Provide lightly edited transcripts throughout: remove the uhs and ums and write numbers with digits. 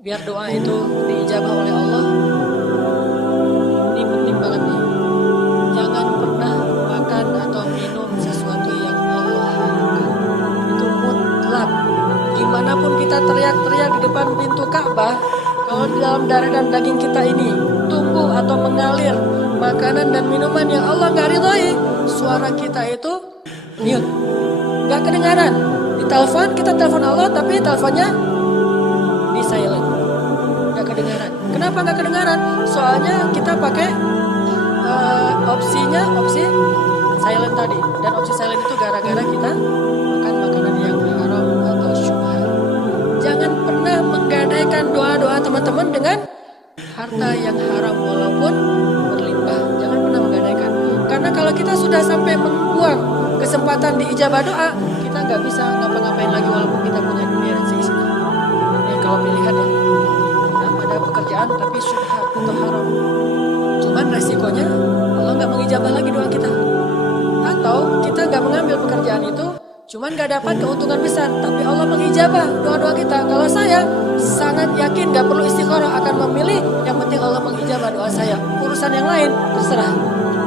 biar doa itu diijabah oleh Allah, ini penting banget nih. Jangan pernah makan atau minum sesuatu yang Allah haramkan. Itu mutlak. Gimana pun kita teriak-teriak di depan pintu Ka'bah, kalau di dalam darah dan daging kita ini tumbuh atau mengalir makanan dan minuman yang Allah nggak ridhoi, suara kita itu mute, nggak kedengaran. Di telepon kita telepon Allah, tapi teleponnya di silent, nggak kedengaran. Kenapa nggak kedengaran? Soalnya kita pakai opsi silent tadi, dan opsi silent itu gara-gara kita makan makanan yang haram atau syubhat. Jangan pernah menggadaikan doa-doa teman-teman dengan harta yang haram walaupun berlimpah. Jangan pernah menggadaikan. Karena kalau kita sudah sampai membuang kesempatan diijabah doa, kita nggak bisa ngapa-ngapain lagi walaupun kita punya dunia dan seisinya. Ini kalau pilihan ya. Nah, ada pekerjaan tapi syubhat atau haram. Cuman resikonya Allah nggak mengijabah lagi doa kita. Atau kita nggak mengambil pekerjaan itu, cuman gak dapat keuntungan besar, tapi Allah mengijabah doa-doa kita. Kalau saya sangat yakin gak perlu istikharah, akan memilih yang penting Allah mengijabah doa saya. Urusan yang lain terserah.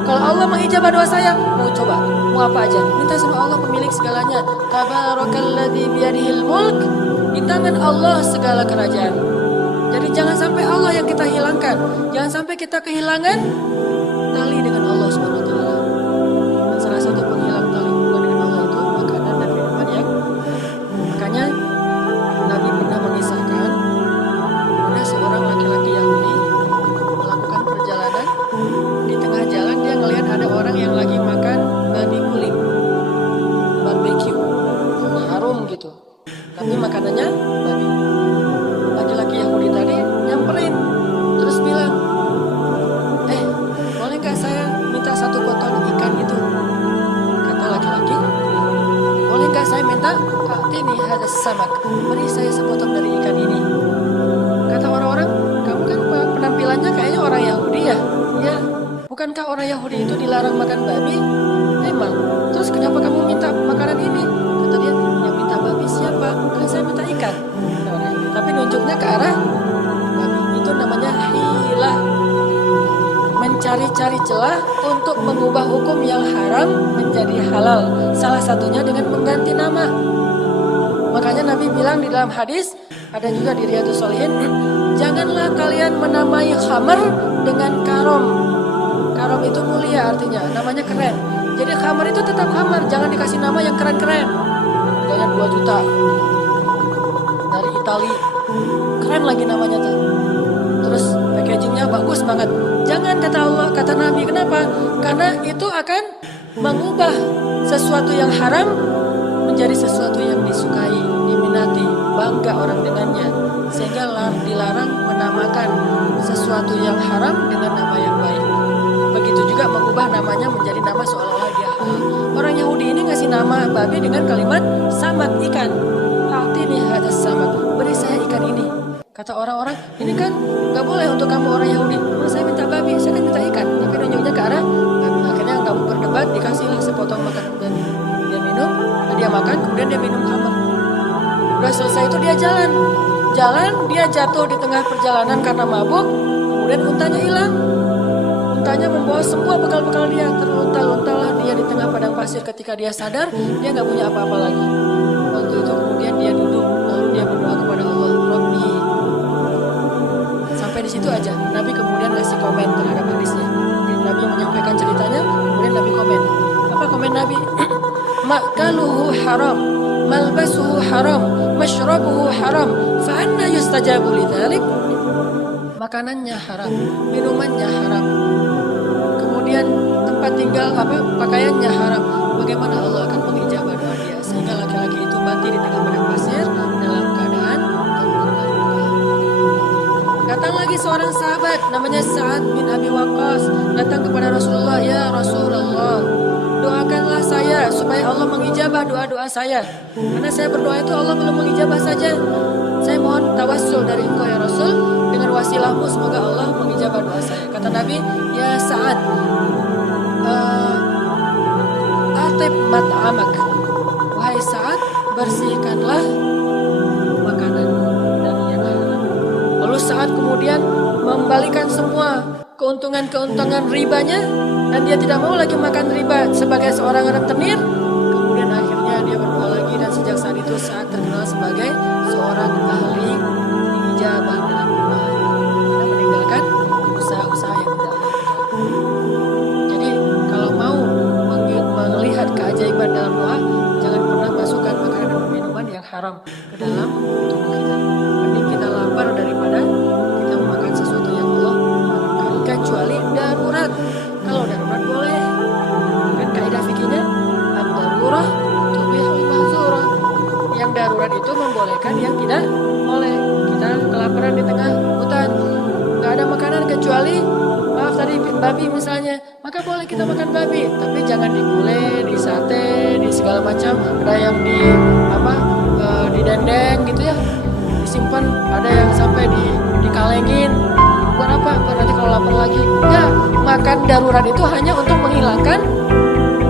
Kalau Allah mengijabah doa saya, mau coba, mau apa aja, minta sama Allah pemilik segalanya. Tabarakalladzi biyadihil mulk. Di tangan Allah segala kerajaan. Jadi jangan sampai Allah yang kita hilangkan. Jangan sampai kita kehilangan tali dengan Allah Subhanahu wa taala. Dan salah satu penghilang tali hubungan dengan Allah itu makanan dan minuman yang, makanya Nabi pernah mengisahkan ada seorang laki-laki Yahudi melakukan perjalanan, di tengah jalan dia ngelihat ada orang yang lagi makan babi guling, barbecue, harum gitu, tapi makanannya babi. Laki-laki Yahudi tadi nyamperin terus bilang, boleh nggak saya minta satu potong ikan itu? Kata laki-laki, boleh nggak saya minta? A'tini hadas samak, beri saya sepotong dari ikan ini. Kata orang-orang, kamu kan penampilannya kayaknya orang Yahudi ya? Ya, bukankah orang Yahudi itu dilarang makan babi? Memang. Terus kenapa kamu minta makanan ini? Kata dia, yang minta babi siapa? Kan saya minta ikan. Kata orang Yahudi. Tapi nunjuknya ke arah babi. Itu namanya hilah, mencari-cari celah untuk mengubah hukum yang haram menjadi halal. Salah satunya dengan mengganti nama. Makanya Nabi bilang di dalam hadis, ada juga di Riyadhus Shalihin, janganlah kalian menamai khamar dengan karom. Karom itu mulia artinya, namanya keren. Jadi khamar itu tetap khamar, jangan dikasih nama yang keren-keren. Harganya 2 juta. Dari Itali. Keren lagi namanya tuh. Terus packagingnya bagus banget. Jangan, kata Allah, kata Nabi. Kenapa? Karena itu akan mengubah sesuatu yang haram menjadi sesuatu yang disukai, diminati, bangga orang dengannya. Sehingga dilarang menamakan sesuatu yang haram dengan nama yang baik. Begitu juga mengubah namanya menjadi nama seolah-olah dia halal. Orang Yahudi ini ngasih nama babi dengan kalimat samak, ikan. A'tini hadas samak, beri saya ikan ini. Kata orang-orang, ini kan gak boleh untuk kamu orang Yahudi. Saya minta babi, saya kan minta ikan. Tapi nunjuknya ke arah babi. Akhirnya kamu berdebat, dikasihlah sepotong makanan babi. Dia minum, dia makan, kemudian dia minum khamar. Udah selesai itu dia jalan. Dia jatuh di tengah perjalanan karena mabuk. Kemudian untanya hilang. Untanya membawa semua bekal-bekal dia. Terlunta-luntalah dia di tengah padang pasir. Ketika dia sadar, dia gak punya apa-apa lagi. Waktu itu kemudian dia duduk, lalu dia berdoa kepada Allah, Rabbi. Sampai di situ aja. Nabi kemudian ngasih komen terhadap hadisnya. Jadi Nabi menyampaikan ceritanya, kemudian Nabi komen. Apa komen Nabi? Makaluhu haram, malbasuhu haram, mashrabuhu haram, fa anna yustajabu lidzalik. Makanannya haram, minumannya haram. Kemudian tempat tinggal pakaiannya haram. Bagaimana Allah akan mengijabah doa dia? Sehingga laki-laki itu mati di tengah padang pasir dalam keadaan terluka-luka. Datang lagi seorang sahabat namanya Sa'ad bin Abi Waqqas, datang kepada Rasulullah, ya Rasulullah, doakanlah saya supaya Allah mengijabah doa-doa saya. Karena saya berdoa itu Allah belum mengijabah saja. Saya mohon tawassul dari engkau ya Rasul, dengan wasilahmu semoga Allah mengijabah doa saya. Kata Nabi, ya Sa'ad, atib mat'amak, wahai Sa'ad, bersihkanlah makanan dari yang haram. keuntungan ribanya, dan dia tidak mau lagi makan riba sebagai seorang rentenir. Kemudian akhirnya dia berdoa lagi, dan sejak saat itu saat terkenal sebagai seorang ahli ijabah dalam doa, karena meninggalkan usaha-usaha yang tidak Allah ridhoi. Jadi kalau mau melihat keajaiban dalam doa, jangan pernah masukkan makanan dan minuman yang haram ke dalam tubuh kita. Mending kita lapar daripada kita memakan sesuatu yang Allah haramkan, kecuali darurat. Kalau darurat boleh, kan kaidah fikihnya ad-darurah tubihul mahdzurah. Yang darurat itu membolehkan yang tidak boleh. Kita kelaparan di tengah hutan, nggak ada makanan kecuali maaf tadi babi misalnya, maka boleh kita makan babi, tapi jangan digulai, di sate, di segala macam. Ada yang di dendeng gitu ya, disimpan. Ada yang sampai dikalengin. Buat apa? Buat nanti kalau lapar lagi. Enggak, makan darurat itu hanya untuk menghilangkan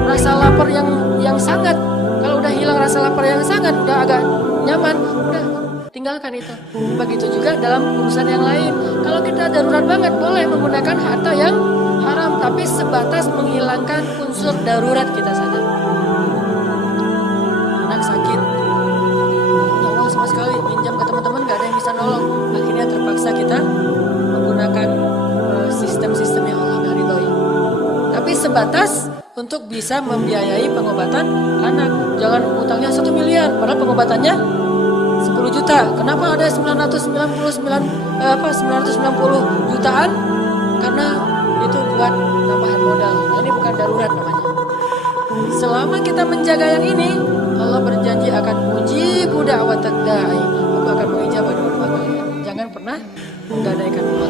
rasa lapar yang sangat. Kalau udah hilang rasa lapar yang sangat, udah agak nyaman, udah tinggalkan itu. Begitu juga dalam urusan yang lain. Kalau kita darurat banget, boleh menggunakan harta yang haram, tapi sebatas menghilangkan unsur darurat kita saja. Anak sakit, nggak punya uang sama sekali, pinjam ke teman-teman, nggak ada yang bisa nolong. Akhirnya terpaksa kita menggunakan sistem-sistem yang Allah nggak ridhoi. Tapi sebatas untuk bisa membiayai pengobatan anak. Jangan utangnya 1 miliar, padahal pengobatannya 10 juta. Kenapa ada 990 jutaan? Karena itu buat tambahan modal. Nah, ini bukan darurat namanya. Selama kita menjaga yang ini, Allah berjanji akan mujibu da'watad da'i. Aku akan mengijabah doa-doa kalian. Jangan pernah menggadaikan doa.